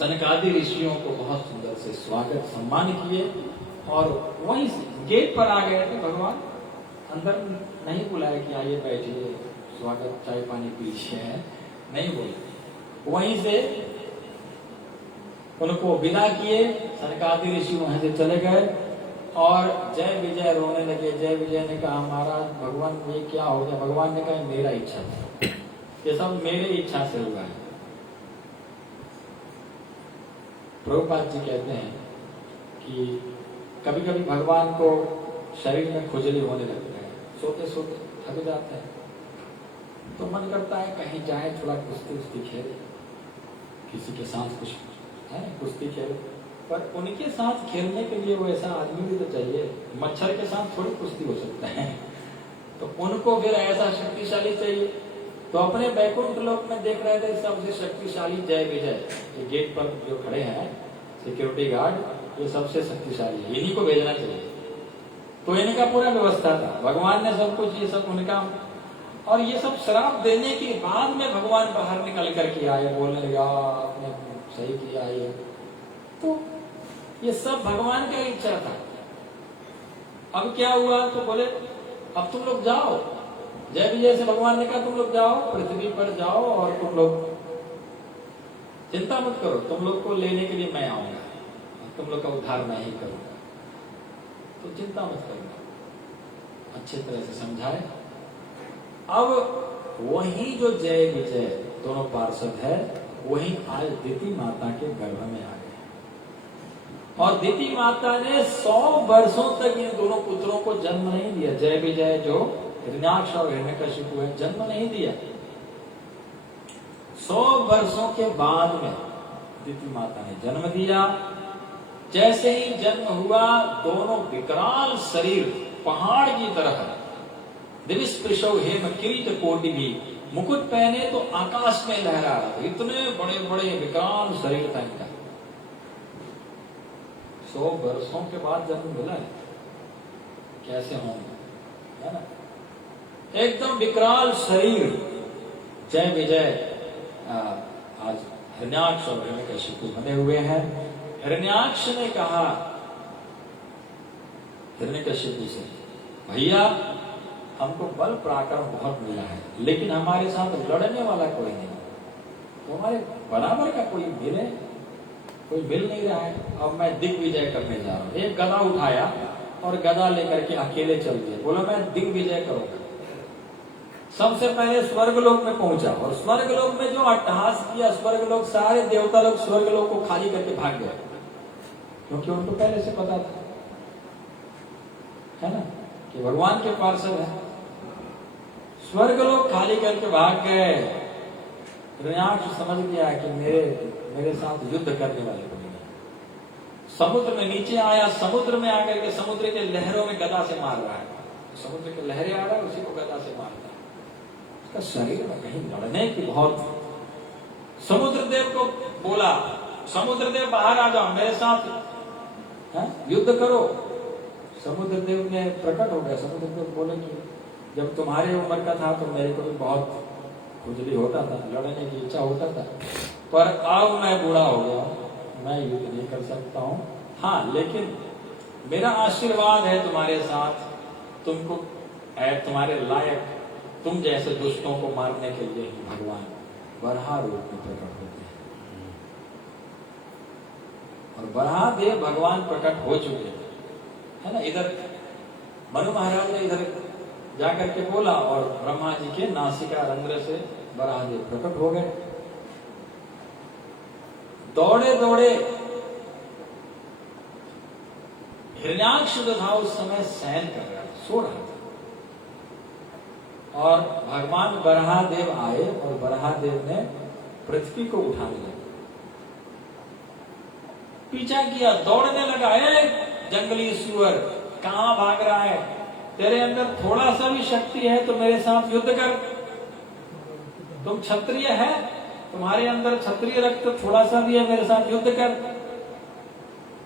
सनकादि ऋषियों को बहुत सुंदर से स्वागत सम्मान किए और वहीं गेट पर आ गए थे भगवान। अंदर नहीं बुलाया कि आइए बैठिए, स्वागत चाय पानी पीजिए, नहीं बोले। वहीं से उनको विदा किए, सनकादि ऋषि वहां से चले गए और जय विजय रोने लगे। जय विजय ने कहा महाराज भगवान ये क्या हो गया? भगवान ने कहा मेरा इच्छा था, ये सब मेरे इच्छा से हुआ है। प्रभुपाद जी कहते हैं कि कभी कभी भगवान को शरीर में खुजली होने लगती है, सोते सोते थक जाते हैं, तो मन करता है कहीं जाए, थोड़ा कुश्ती उस्ती खेले, किसी के साथ कुछ है कुश्ती खेले। पर उनके साथ खेलने के लिए वो ऐसा आदमी भी तो चाहिए। मच्छर के साथ थोड़ी कुश्ती हो सकता है, तो उनको फिर ऐसा शक्तिशाली चाहिए। तो अपने बैकुंठ लोक में देख रहे थे सबसे शक्तिशाली जय विजय, ये गेट पर जो खड़े हैं सिक्योरिटी गार्ड, ये सबसे शक्तिशाली है, इन्हीं को भेजना चाहिए। तो इनका पूरा व्यवस्था था, भगवान ने सब कुछ ये सब उनका। और ये सब श्राप देने के बाद में भगवान बाहर निकल करके आए, बोलने लगा आपने सही किया ये। तो ये सब भगवान का इच्छा था। अब क्या हुआ? तो बोले अब तुम लोग जाओ। जय विजय से भगवान ने कहा तुम लोग जाओ, पृथ्वी पर जाओ और तुम लोग चिंता मत करो, तुम लोग को लेने के लिए मैं आऊंगा, तुम लोग का उद्धार मैं ही करूंगा, तो चिंता मत करूंगा। अच्छे तरह से समझाए। अब वही जो जय विजय दोनों पार्षद है, वही आज दिति माता के गर्भ में आ गए और दिति माता ने 100 वर्षों तक इन दोनों पुत्रों को जन्म नहीं दिया। जय विजय जो हिरण्याक्ष और हिरण्यकशिपु है, जन्म नहीं दिया। 100 वर्षों के बाद में दिति माता ने जन्म दिया। जैसे ही जन्म हुआ, दोनों विकराल शरीर पहाड़ की तरह, दिविस्पृशो हेम किरीट कोटि भी, मुकुट पहने तो आकाश में लहरा रहा था, इतने बड़े बड़े विकराल शरीर था इनका। 100 वर्षों के बाद जन्म मिला है, कैसे होंगे, है ना? एकदम विकराल शरीर। जय विजय आज हिरण्याक्ष और हिरण्यकशिपु बने हुए हैं। हिरण्याक्ष ने कहा हिरण्यकशिपु से, भैया हमको बल पराक्रम बहुत मिला है, लेकिन हमारे साथ लड़ने वाला कोई नहीं, तो हमारे बराबर का कोई मिल नहीं रहा है। अब मैं दिग्विजय करने जा रहा हूं। एक गदा उठाया और गदा लेकर के अकेले चल दिए, बोला मैं दिग्विजय करूंगा। सबसे पहले स्वर्गलोक में पहुंचा और स्वर्गलोक में जो अट्टहास किया, स्वर्गलोक सारे देवता लोग स्वर्गलोक को खाली करके भाग गए, क्योंकि उनको पहले से पता था, है ना, कि भगवान के पार्षद है। स्वर्गलोक खाली करके भाग गए। हिरण्याक्ष समझ गया कि मेरे साथ युद्ध करने वाले कोई नहीं। समुद्र में नीचे आया, समुद्र में आकर के समुद्र के लहरों में गदा से मार रहा है। समुद्र के लहरें आ रहा है, उसी को गदा से मार रहा है। उसका शरीर में कहीं लड़ने की बहुत। समुद्र देव को बोला, समुद्र देव बाहर आ जाओ, मेरे साथ युद्ध करो। समुद्र देव ने प्रकट हो गया। समुद्र देव बोले कि जब तुम्हारी उम्र का था तो मेरे को भी बहुत खुजली होता था, लड़ने की इच्छा होता था, पर अब मैं बूढ़ा हो गया, मैं युद्ध नहीं कर सकता हूँ। हाँ, लेकिन मेरा आशीर्वाद है तुम्हारे साथ, तुमको तुम्हारे लायक, तुम जैसे दुष्टों को मारने के लिए ही भगवान बराह रूप में प्रकट होते हैं। और बराह देव भगवान प्रकट हो चुके हैं, है ना। इधर मनु महाराज ने इधर जाकर के बोला और ब्रह्मा जी के नासिका रंध्र से बराह देव प्रकट हो गए। दौड़े दौड़े हिरण्याक्ष जो था उस समय शयन कर रहा था, सो रहा था, और भगवान बराह देव आए और बराह देव ने पृथ्वी को उठाने लगे, पीछा किया, दौड़ने लगा। जंगली सुअर कहां भाग रहा है? तेरे अंदर थोड़ा सा भी शक्ति है तो मेरे साथ युद्ध कर। तुम क्षत्रिय है, तुम्हारे अंदर क्षत्रिय रक्त थोड़ा सा भी है, मेरे साथ युद्ध कर।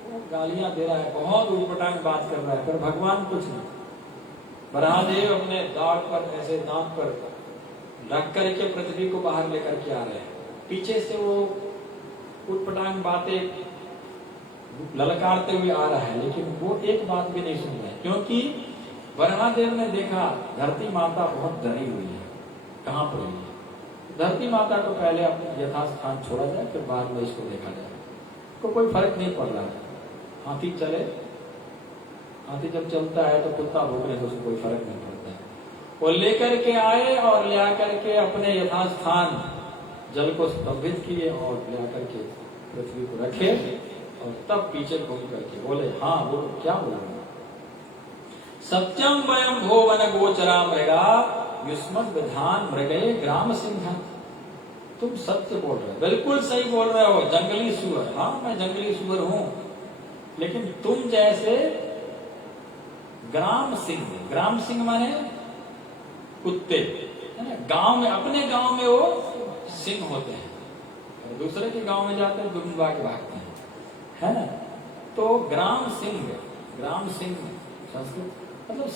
वो गालियां दे रहा है, बहुत उटपटांग बात कर रहा है, पर भगवान कुछ नहीं। बराहदेव अपने दांत पर, ऐसे दांत पर रख करके पृथ्वी को बाहर लेकर के आ रहे हैं। पीछे से वो उटपटांग बातें ललकारते हुए आ रहा है, लेकिन वो एक बात भी नहीं सुन रहे, क्योंकि ब्रह्मादेव ने देखा धरती माता बहुत डरी हुई है, कहाँ पर है। धरती माता को पहले अपने यथास्थान छोड़ा जाए, फिर बाद में इसको देखा जाए। को कोई फर्क नहीं पड़ रहा है। हाथी चले, हाथी जब चलता है तो कुत्ता भूखने से उसको कोई फर्क नहीं पड़ता है। वो लेकर के आए और ले आकर के अपने यथास्थान जल को स्तंभित किए और ले आकर के पृथ्वी को रखे और तब पीछे घूम करके बोले, हाँ वो क्या बोल रहे हैं, सत्यम वयम भोवन गोचरा मृगा युष्मद विधान मृगये ग्राम सिंह। तुम सत्य बोल रहे हो, बिल्कुल सही बोल रहे हो, जंगली सुअर। हाँ मैं जंगली सुअर हूं, लेकिन तुम जैसे ग्राम सिंह माने कुत्ते, है ना। गांव में, अपने गांव में वो सिंह होते हैं और दूसरे के गांव में जाते हैं दुबा के भागते हैं, है ना। तो ग्राम सिंह संस्कृत मतलब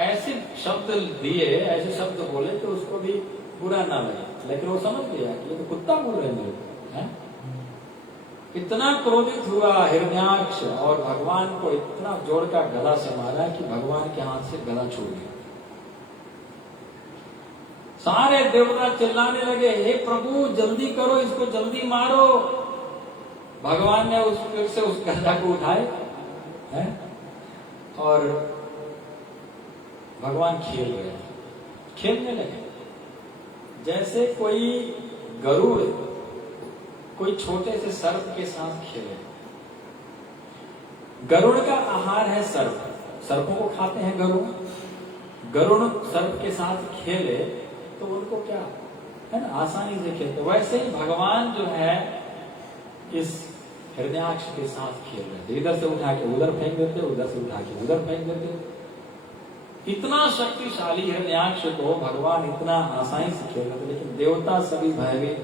ऐसे शब्द दिए, ऐसे शब्द बोले तो उसको भी बुरा ना लगे, लेकिन वो समझ गया कि ये तो कुत्ता बोल रहे हैं मेरे को, है। इतना क्रोधित हुआ हिरण्याक्ष और भगवान को इतना जोर का गला से मारा कि भगवान के हाथ से गला छूट गया। सारे देवता चिल्लाने लगे, हे प्रभु जल्दी करो, इसको जल्दी मारो। भगवान ने उस गधा को उठाए, है, और भगवान खेलने लगे जैसे कोई गरुड़ कोई छोटे से सर्प के साथ खेले। गरुड़ का आहार है सर्प, सर्पों को खाते हैं गरुड़ सर्प के साथ खेले तो उनको क्या है ना, आसानी से खेलते। वैसे ही भगवान जो है इस हिरण्याक्ष के साथ खेल रहे थे, इधर से उठा के उधर फेंक देते, उधर से उठा के उधर फेंक देते। इतना शक्तिशाली हिरण्याक्ष को भगवान इतना आसानी से खेल रहे थे, लेकिन देवता सभी भयभीत।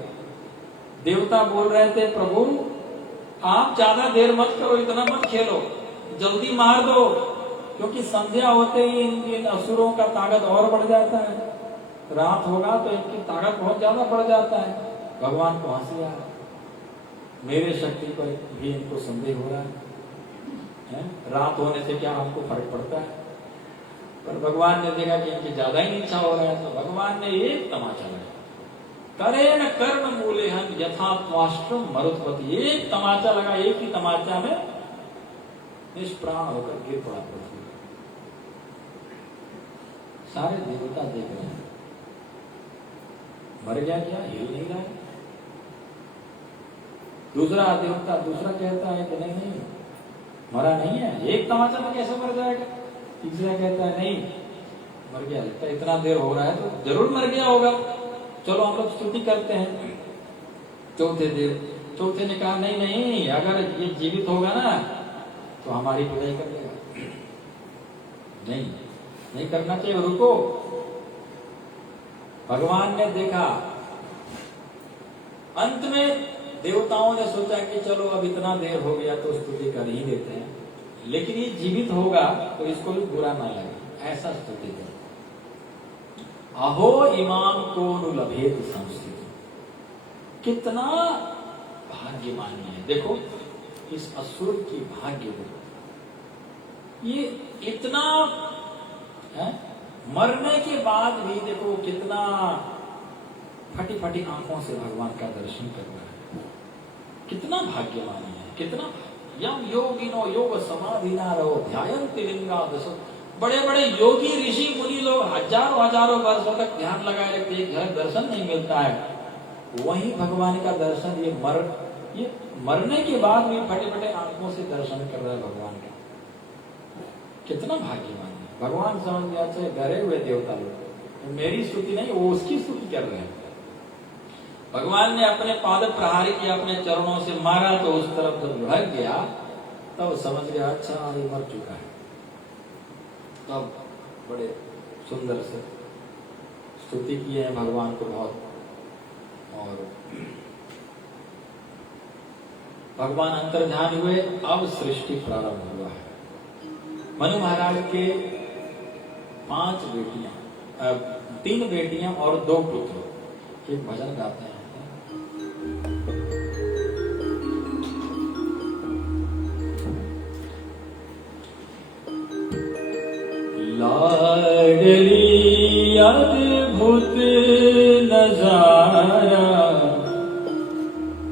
देवता बोल रहे थे, प्रभु आप ज्यादा देर मत करो, इतना मत खेलो, जल्दी मार दो, क्योंकि संध्या होते ही इन असुरों का ताकत और बढ़ जाता है। रात होगा तो इनकी ताकत बहुत ज्यादा बढ़ जाता है। भगवान को हंसी आ रहा, मेरे शक्ति पर भी इनको संदेह हो रहा है। रात होने से क्या हमको फर्क पड़ता है। पर भगवान ने देखा कि इनकी ज्यादा ही इच्छा हो रहा है, तो भगवान ने एक तमाचा लगाया, करे न कर्ण मूले हम यथा त्वाष्ट्रम मरुत्पति। एक तमाचा लगा, एक ही तमाचा में निष्प्राण होकर गिर पड़ा पृथ्वी। सारे देवता देख रहे हैं, मर गया क्या, हिल नहीं रहा है। दूसरा देवता दूसरा कहता है कि नहीं मरा नहीं है, एक तमाचा में कैसे मर जाएगा। तीसरा कहता है नहीं मर गया, लगता है इतना देर हो रहा है तो जरूर मर गया होगा, चलो हम लोग स्तुति करते हैं। चौथे ने कहा नहीं, अगर ये जीवित होगा ना तो हमारी विदाई कर देगा, नहीं करना चाहिए, रुको। भगवान ने देखा, अंत में देवताओं ने सोचा कि चलो अब इतना देर हो गया तो स्तुति कर ही देते हैं, लेकिन ये जीवित होगा तो इसको भी बुरा ना लगे, ऐसा स्तुति कर। अहो इमाम को लभेत संस्कृत। कितना भाग्यमानी है, देखो इस असुर की भाग्य को, ये इतना है, मरने के बाद भी देखो कितना फटी फटी आंखों से भगवान का दर्शन कर रहा है। कितना भाग्यमानी है, कितना यम योगिनो योग समाधिना रहो ध्यायन्ति लिंगादशो। बड़े बड़े योगी ऋषि मुनि लोग हजारों वर्षों तक ध्यान लगाए रखते, एक झलक दर्शन नहीं मिलता है। वही भगवान का दर्शन ये मरने के बाद भी फटे फटे आंखों से दर्शन कर रहा है भगवान का। कितना भाग्यवान है। भगवान समझ गया, चाहे डरे हुए देवता लोग, मेरी स्तुति नहीं वो उसकी स्तुति कर रहे हैं। भगवान ने अपने पाद प्रहारी किया, अपने चरणों से मारा, तो उस तरफ जब लुढ़क गया तब समझ गया अच्छा ये मर चुका है। तब बड़े सुंदर से स्तुति किए हैं भगवान को बहुत, और भगवान अंतर्ध्यान हुए। अब सृष्टि प्रारंभ हुआ है। मनु महाराज के 5 बेटियां, 3 बेटियां और 2 पुत्र। एक भजन गाते हैं, अद्भुत नजारा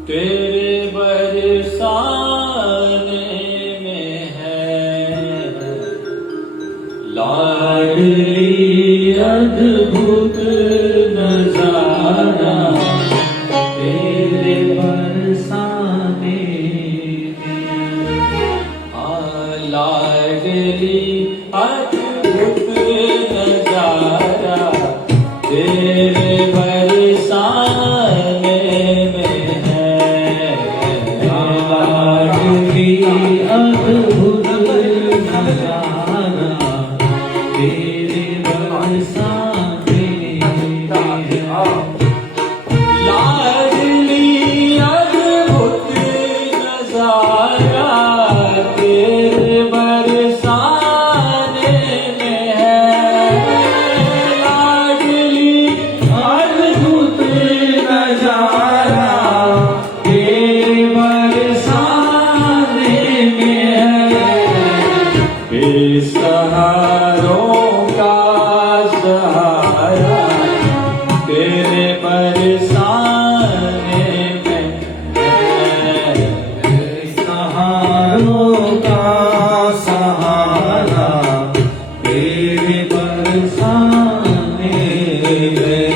तेरे बरसाने में है। लाडली अद्भुत नजारा तेरे बरसाने में। लाडली अद्भुत नजारा तेरे बरसाने में है। लाडली अद्भुत नजारा तेरे बरसाने में है। लाडली अद्भुत नजारा तेरे बरसाने में है। लाडली अद्भुत नजारा तेरे बरसाने में है। बेसहारों का सहारा तेरे बरसाने में है। सहारों का सहारा तेरे बरसाने में।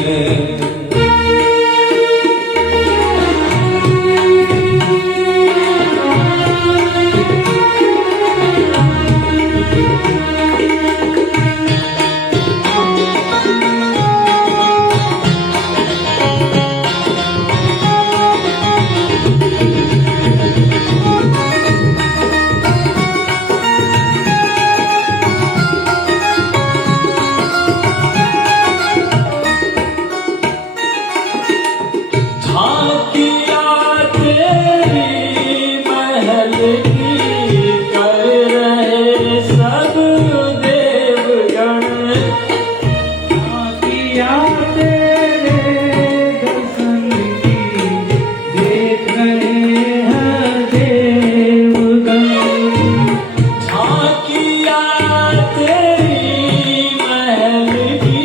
झांकिया तेरी महल की कर रहे सब देवगण। किया तेरे दर्शन की देख रहे हैं देवगण। झांकिया तेरी महल की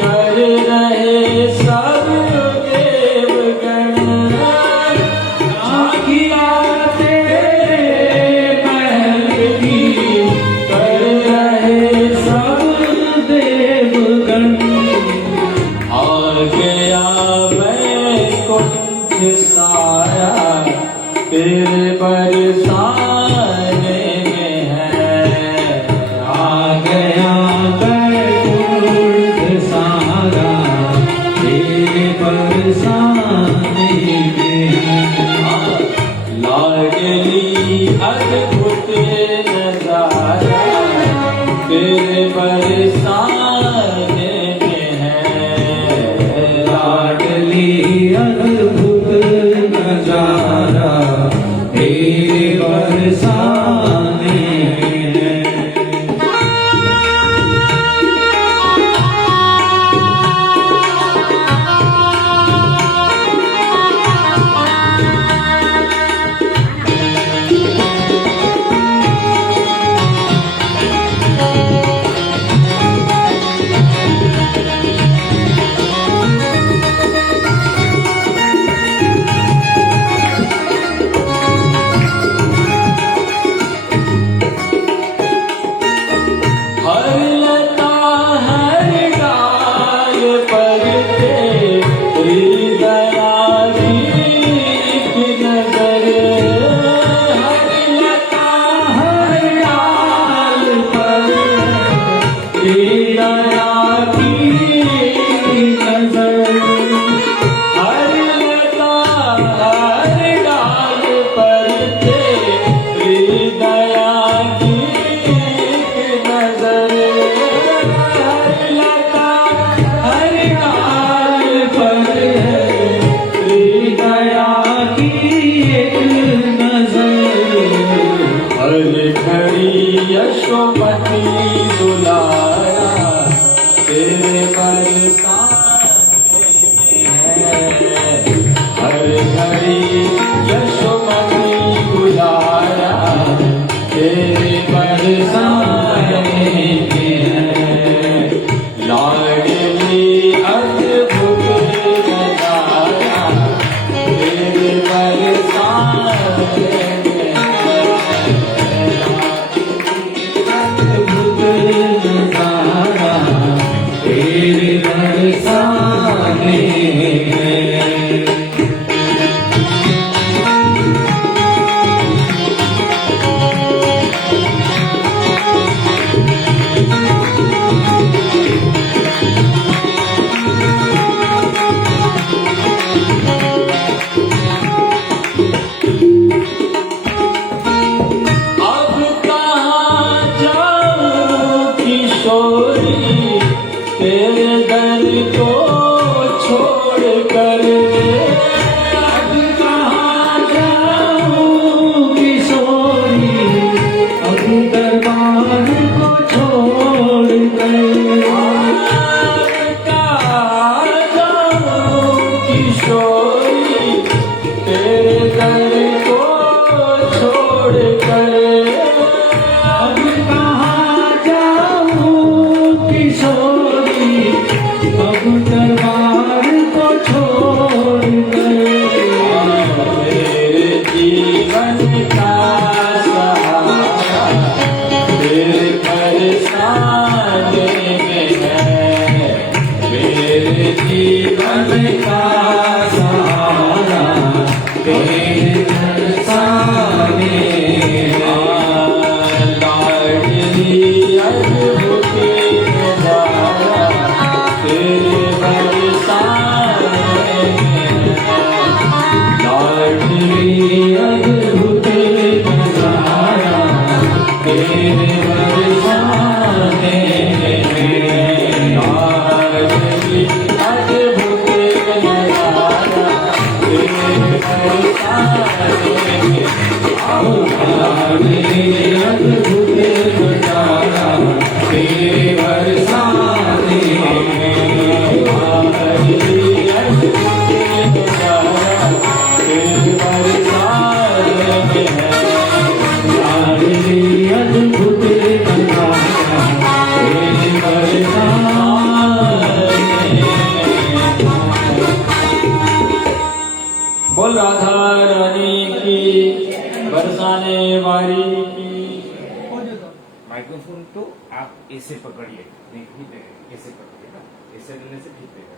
कर रहे सब देवगण। किया तेरे महल की कर रहे सब देवगण। आ गया वैकुंठ सारा तेरे बरसाने में है। आ गया वैकुंठ सारा तेरे बरसाने में है। लाडली अद्भुत नजारा तेरे बरसाने में है। लाडली अद्भुत नजारा तेरे तेरे बरसाने लाडली अद्भुत नजारा तेरे बरसाने लाडली अद्भुत नजारा तेरे बरसाने लाडली अद्भुत नजारा तेरे बरसाने लाडली अद्भुत नजारा तेरे बरसाने लाडली अद्भुत नजारा तेरे बरसाने बोल राधा रानी की बरसाने वाली की। माइक्रोफोन तो आप ऐसे पकड़िए, नहीं ठीक है, ऐसे पकड़िए ना, ऐसे लेने से ठीक रहेगा।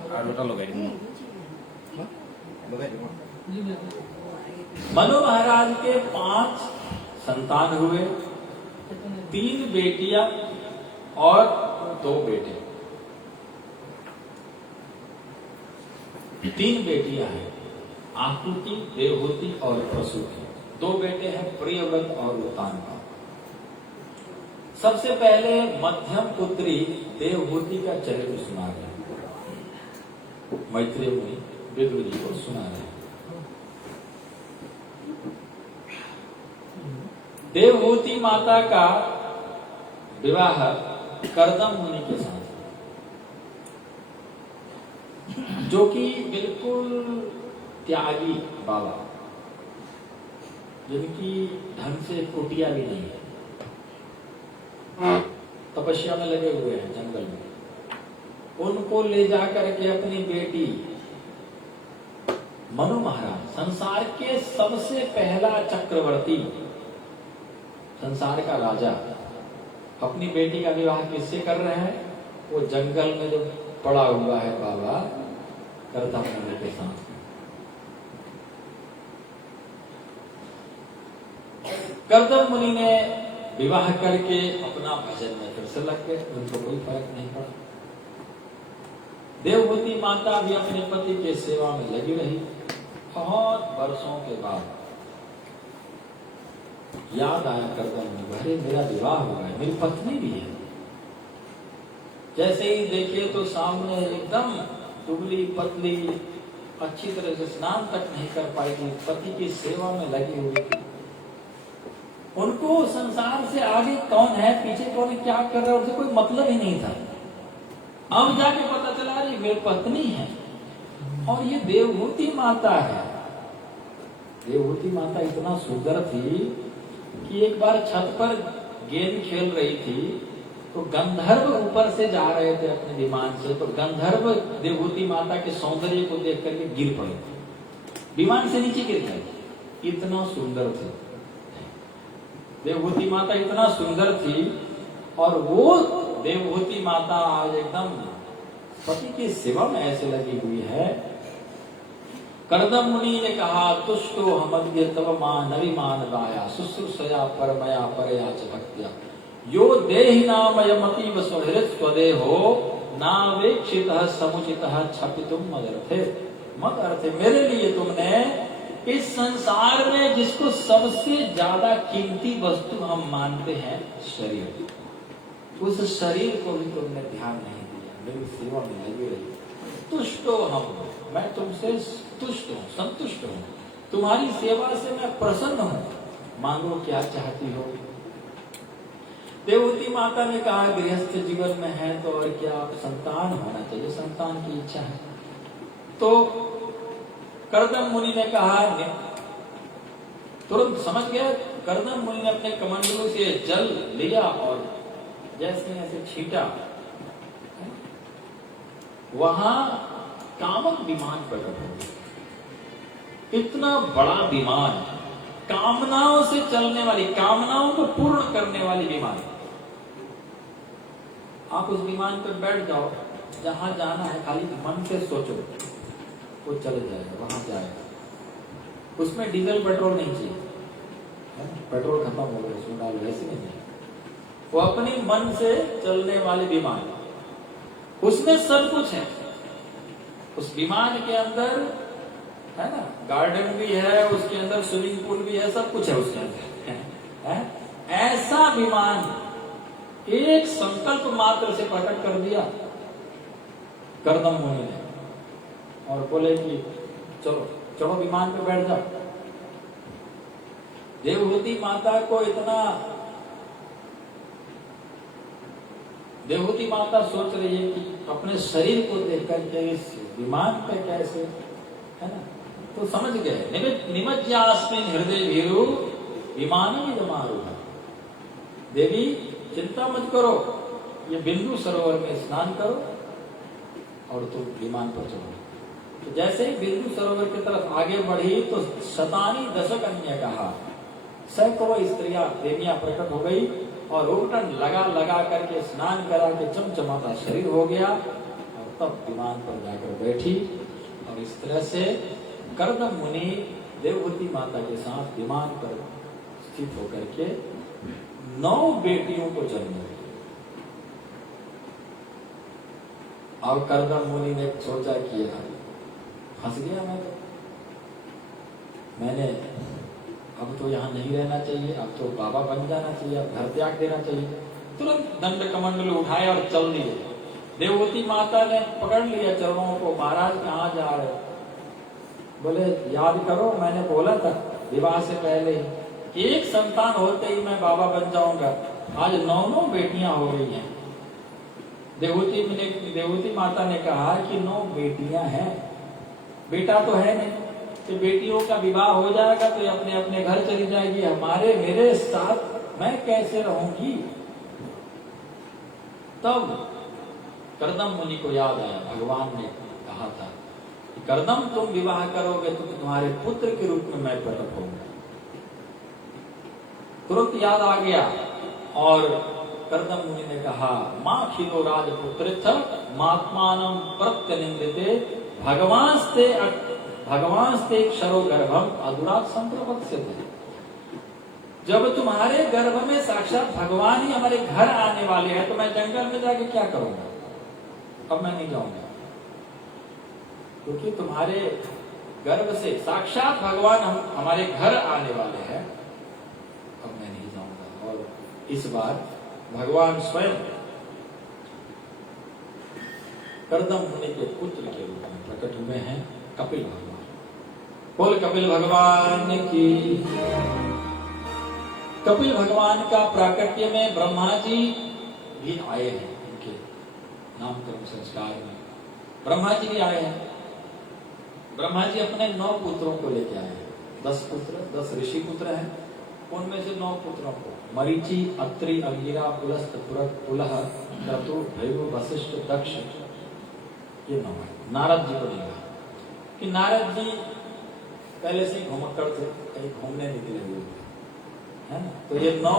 और बेटा लगाइए मनु महाराज के 5 संतान हुए, 3 बेटियां और 2 बेटे। 3 बेटियां हैं, आकृति, देवहूति और प्रसूति। 2 बेटे हैं, प्रियव्रत और उत्तानपाद। सबसे पहले मध्यम पुत्री देवहूति का चरित्र सुना रहे हैं। मैत्रेय मुनि विदुर जी को सुना रहे हैं। देवहूति माता का विवाह कर्दम मुनि के साथ, जो कि बिल्कुल त्यागी बाबा, जिनकी ढंग से कुटिया भी नहीं है, तपस्या में लगे हुए हैं जंगल में। उनको ले जा करके अपनी बेटी मनु महाराज, संसार के सबसे पहला चक्रवर्ती, संसार का राजा, अपनी बेटी का विवाह किससे कर रहे हैं? वो जंगल में जो पड़ा हुआ है बाबा कर्दम मुनि के साथ। कर्दम मुनि ने विवाह करके अपना भजन में फिर से लग गए, उनको कोई फर्क नहीं पड़ा। देवहूति माता भी अपने पति के सेवा में लगी रही। बहुत वर्षों के बाद याद आया कर्दम मुनि, अरे मेरा विवाह हुआ है, मेरी पत्नी भी है। जैसे ही देखिए तो सामने एकदम दुबली पतली, अच्छी तरह से स्नान तक नहीं कर पाएगी, पति की सेवा में लगी हुई थी। उनको संसार से आगे कौन है, पीछे कौन है, क्या कर रहा है, उसे कोई मतलब ही नहीं था। अब जाके पता चला रही मेरी पत्नी है और ये देवहूति माता है। देवहूति माता इतना सुंदर थी कि एक बार छत पर गेंद खेल रही थी, तो गंधर्व ऊपर से जा रहे थे अपने विमान से, तो गंधर्व देवहूति माता के सौंदर्य को देख करके गिर पड़े, विमान से नीचे गिर गए। इतना सुंदर थे देवहूति माता, इतना सुंदर थी। और वो देवहूति माता आज एकदम पति की सेवा में ऐसे लगी हुई है। कर्दम मुनि ने कहा, तुष्टो हमद्य तव मानविमान गाया शुश्रूषया परमया परया च भक्त्या यो देहि नामयमतीव स्वहृत स्वदेहो नावेक्षितः समुचितः क्षपितुम मदर्थे। मत अर्थे, मेरे लिए तुमने इस संसार में जिसको सबसे ज्यादा कीमती वस्तु हम मानते हैं, शरीर, उस शरीर को भी तुमने ध्यान नहीं दिया, मेरी सेवा में लगी रही। तुष्टो हम, मैं तुमसे तुष्ट हूँ, संतुष्ट हूँ, तुम्हारी सेवा से मैं प्रसन्न हूँ, मांगो क्या चाहती हो। देवहूति माता ने कहा, गृहस्थ जीवन में है तो और क्या, संतान होना चाहिए, संतान की इच्छा है। तो कर्दम मुनि ने कहा, तुरंत समझ गया। कर्दम मुनि ने अपने कमंडलों से जल लिया और जैसे ऐसे छींटा, वहां कामक विमान प्रकट हो गया। इतना बड़ा विमान, कामनाओं से चलने वाली, कामनाओं को पूर्ण करने वाली विमान। आप उस विमान पर बैठ जाओ, जहां जाना है खाली मन से सोचो, वो चले जाएगा, वहां जाएगा। उसमें डीजल पेट्रोल नहीं चाहिए, है ना? पेट्रोल खत्म हो गया उसमें डाल, वैसे नहीं। वो अपनी मन से चलने वाले विमान, उसमें सब कुछ है। उस विमान के अंदर, है ना, गार्डन भी है, उसके अंदर स्विमिंग पूल भी है, सब कुछ है उसके अंदर, है? ऐसा विमान एक संकल्प मात्र से प्रकट कर दिया कर्दम मुनि ने, और बोले कि चलो चलो विमान पे बैठ जाओ। देवहूति माता को इतना, देवहूति माता सोच रही है कि अपने शरीर को देख करके इस विमान पे कैसे, है ना, तो समझ गए। निमज्यास्मिन् हृदय भीरु विमानी जमारूढ़। देवी चिंता मत करो, ये बिंदु सरोवर में स्नान करो और तुम विमान पर चलो। तो जैसे ही बिंदु सरोवर की तरफ आगे बढ़ी तो शतानी दशक अन्य कहा, सैकड़ों स्त्रियां देवियां प्रकट हो गई और उल्टन लगा लगा करके स्नान करा के चमचमाता शरीर हो गया, और तब विमान पर जाकर बैठी। और इस तरह से कर्दम मुनि देवहूति माता के साथ विमान पर स्थित होकर के 9 बेटियों को जन्म दिया। अब कर्दम मुनि ने सोचा कि फंस गया मैं, तो मैंने अब तो यहाँ नहीं रहना चाहिए, अब तो बाबा बन जाना चाहिए, अब घर त्याग देना चाहिए। तुरंत दंड कमंडल उठाए और चल दिए। देवहूति माता ने पकड़ लिया चरणों को, महाराज कहाँ जा रहे? बोले याद करो मैंने बोला था विवाह से पहले एक संतान होते ही मैं बाबा बन जाऊंगा। आज 9 बेटियां हो गई हैं। देवहूति माता ने कहा कि 9 बेटियां हैं, बेटा तो है नहीं, कि बेटियों का विवाह हो जाएगा तो ये अपने अपने घर चली जाएगी, हमारे मेरे साथ मैं कैसे रहूंगी। तब कर्दम मुनि को याद आया, भगवान ने कहा था कि कर्दम तुम विवाह करोगे तो तुम्हारे पुत्र के रूप में मैं प्रकट होऊंगा। तुरंत याद आ गया और कर्दम मुनि ने कहा, मां खिलो राजपुत्र मात्मानं प्रत्यनिंदिते भगवांस्ते क्षरो गर्भम अधुरात संप्रवक्ष्यते। जब तुम्हारे गर्भ में साक्षात भगवान ही हमारे घर आने वाले हैं तो मैं जंगल में जाके क्या करूंगा? अब मैं नहीं जाऊंगा, क्योंकि तुम्हारे गर्भ से साक्षात भगवान हमारे घर आने वाले हैं, अब मैं नहीं जाऊंगा। और इस बार भगवान स्वयं कर्दम मुनि के पुत्र के रूप में प्रकट हुए हैं, कपिल भगवान। बोल कपिल भगवान की। कपिल भगवान का प्राकट्य में ब्रह्मा जी भी आए हैं, उनके नामकरण संस्कार में ब्रह्मा जी भी आए हैं। ब्रह्मा जी अपने 9 पुत्रों को लेके आए हैं, 10 पुत्र, 10 ऋषि पुत्र हैं। उनमें से 9 पुत्रों को मरीचि, अत्रि, अंगिरा, पुलस्त, पुलह, क्रतु, भृगु, वशिष्ठ, दक्ष, ये 9 है। नारद जी को नहीं कहा कि नारद जी पहले से ही घुमक्कड़ थे, कहीं घूमने निकले हुए थे, है ना। तो ये 9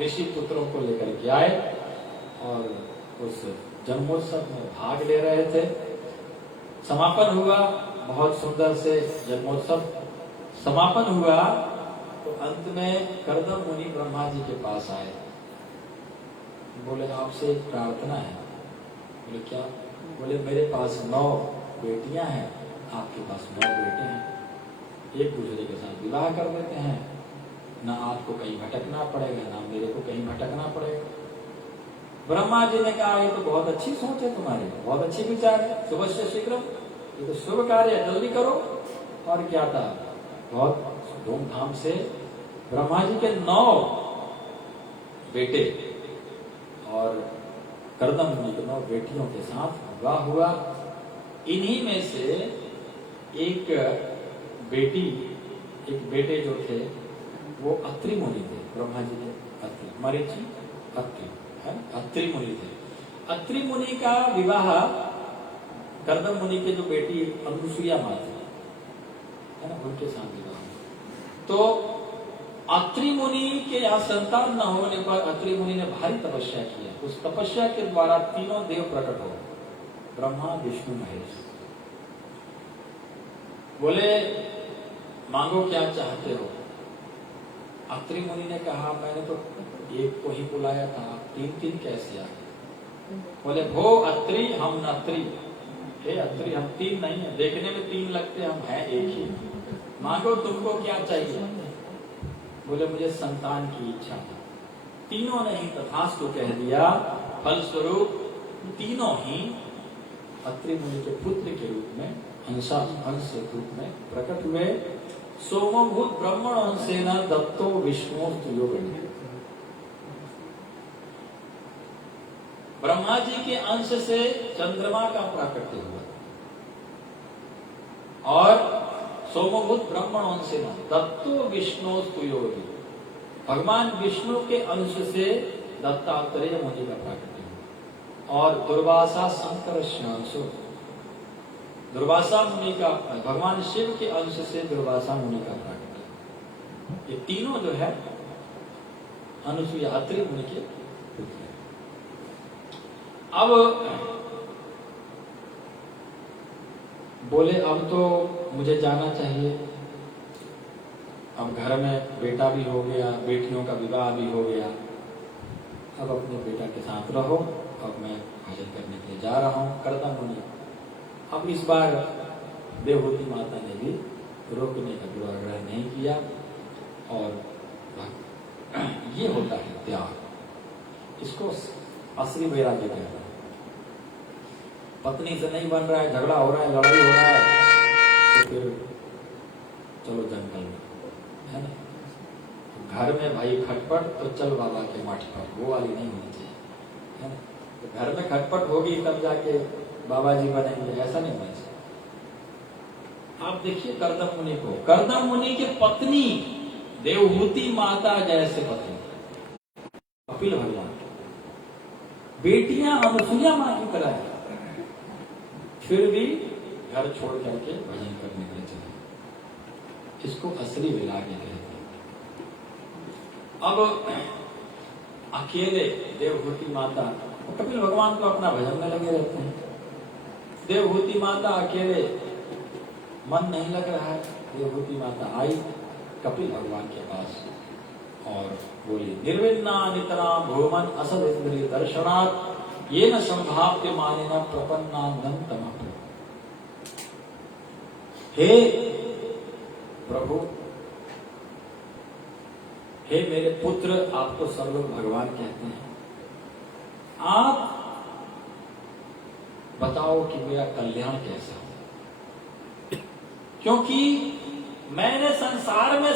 ऋषि पुत्रों को लेकर के आए और उस जन्मोत्सव में भाग ले रहे थे। समापन हुआ, बहुत सुंदर से जन्मोत्सव समापन हुआ। तो अंत में कर्दम मुनि ब्रह्मा जी के पास आए, बोले आपसे एक प्रार्थना है। बोले क्या? बोले मेरे पास 9 बेटियां हैं, आपके पास 9 बेटे हैं, एक दूसरे के साथ विवाह कर देते हैं, ना आपको कहीं भटकना पड़ेगा, ना मेरे को कहीं भटकना पड़ेगा। ब्रह्मा जी ने कहा ये तो बहुत अच्छी सोच है तुम्हारी, बहुत अच्छी विचार है, शुभ से शीघ्र, ये तो शुभ कार्य है, जल्दी करो। और क्या था, बहुत धूमधाम से ब्रह्मा जी के 9 बेटे और कर्दम मुनि के 9 बेटियों के साथ विवाह हुआ। इन्हीं में से एक बेटे जो थे वो अत्रि मुनि थे, ब्रह्मा जी के अत्रि, मरीचि अत्रि, है अत्रि मुनि थे। अत्रि मुनि का विवाह कर्दम मुनि के जो बेटी अनुसुईया मां थी, है ना, उनके साथ विवाह। तो अत्रि मुनि के यहाँ संतान न होने पर अत्रि मुनि ने भारी तपस्या किया। उस तपस्या के द्वारा 3 देव प्रकट हो गए। ब्रह्मा विष्णु महेश। बोले मांगो क्या चाहते हो। अत्रि मुनि ने कहा मैंने तो एक को ही बुलाया था, तीन तीन कैसे आ गए। बोले भो अत्रि हम नत्रि, हे अत्रि हम तीन नहीं है, देखने में तीन लगते हम हैं एक ही, मांगो तुमको क्या चाहिए। बोले मुझे संतान की इच्छा है। तीनों ने ही तथास्तु कह दिया। फलस्वरूप तीनों ही अत्रि मुनि के पुत्र के रूप में अंश के रूप में प्रकट हुए। सोमभूत ब्रह्मण अंशेन दत्तो विष्णु योगिनी। ब्रह्मा जी के अंश से चंद्रमा का प्राकट्य हुआ और सोमभूत ब्रह्मण अंशेन दत्तो विष्णु योगिनी। भगवान विष्णु के अंश से दत्तात्रेय मुनि का प्राकट्य हुआ और दुर्वासा शंकर अंशो, दुर्वासा मुनि का, भगवान शिव के अंश से दुर्वासा मुनि का प्राकट्य। ये तीनों जो है अनुसुईया अत्रि मुनि के पुत्र हैं। अब बोले अब तो मुझे जाना चाहिए, अब घर में बेटा भी हो गया, बेटियों का विवाह भी हो गया, अब अपने बेटा के साथ रहो, अब मैं भजन करने के लिए जा रहा हूँ। कर्दम मुनि। अब इस बार देवहूति माता ने भी रोकने का दुराग्रह नहीं किया और ये होता है त्याग। इसको असली वैराग्य कहते हैं। पत्नी से नहीं बन रहा है, झगड़ा हो रहा है, लड़ाई हो रहा है, तो फिर चलो जंगल में, है ना। घर में भाई खटपट तो चल बाबा के मठ पर, वो वाली नहीं होनी चाहिए, है ना। तो घर में खटपट होगी तब जाके बाबा जी बनेंगे, ऐसा नहीं होना चाहिए। आप देखिए कर्दम मुनि को, कर्दम मुनि की पत्नी देवहूति माता जैसे पत्नी कपिल भगवान, बेटियां अनुसुईया मां की तरह है, फिर भी घर छोड़ करके भजन करने के लिए चले। इसको असली वैराग्य कहते हैं। अब अकेले देवहूति माता, कपिल भगवान तो अपना भजन में लगे रहते हैं, देवहूति माता अकेले, मन नहीं लग रहा है। देवहूति माता आई कपिल भगवान के पास और बोली निर्विन्ना नितना भूमन असद इंद्रिय दर्शनात् ये न संभाव्य माने न प्रपन्नानंतम। हे प्रभु, हे मेरे पुत्र, आपको सब लोग भगवान कहते हैं, आप बताओ कि मेरा कल्याण कैसा हो, क्योंकि मैंने संसार में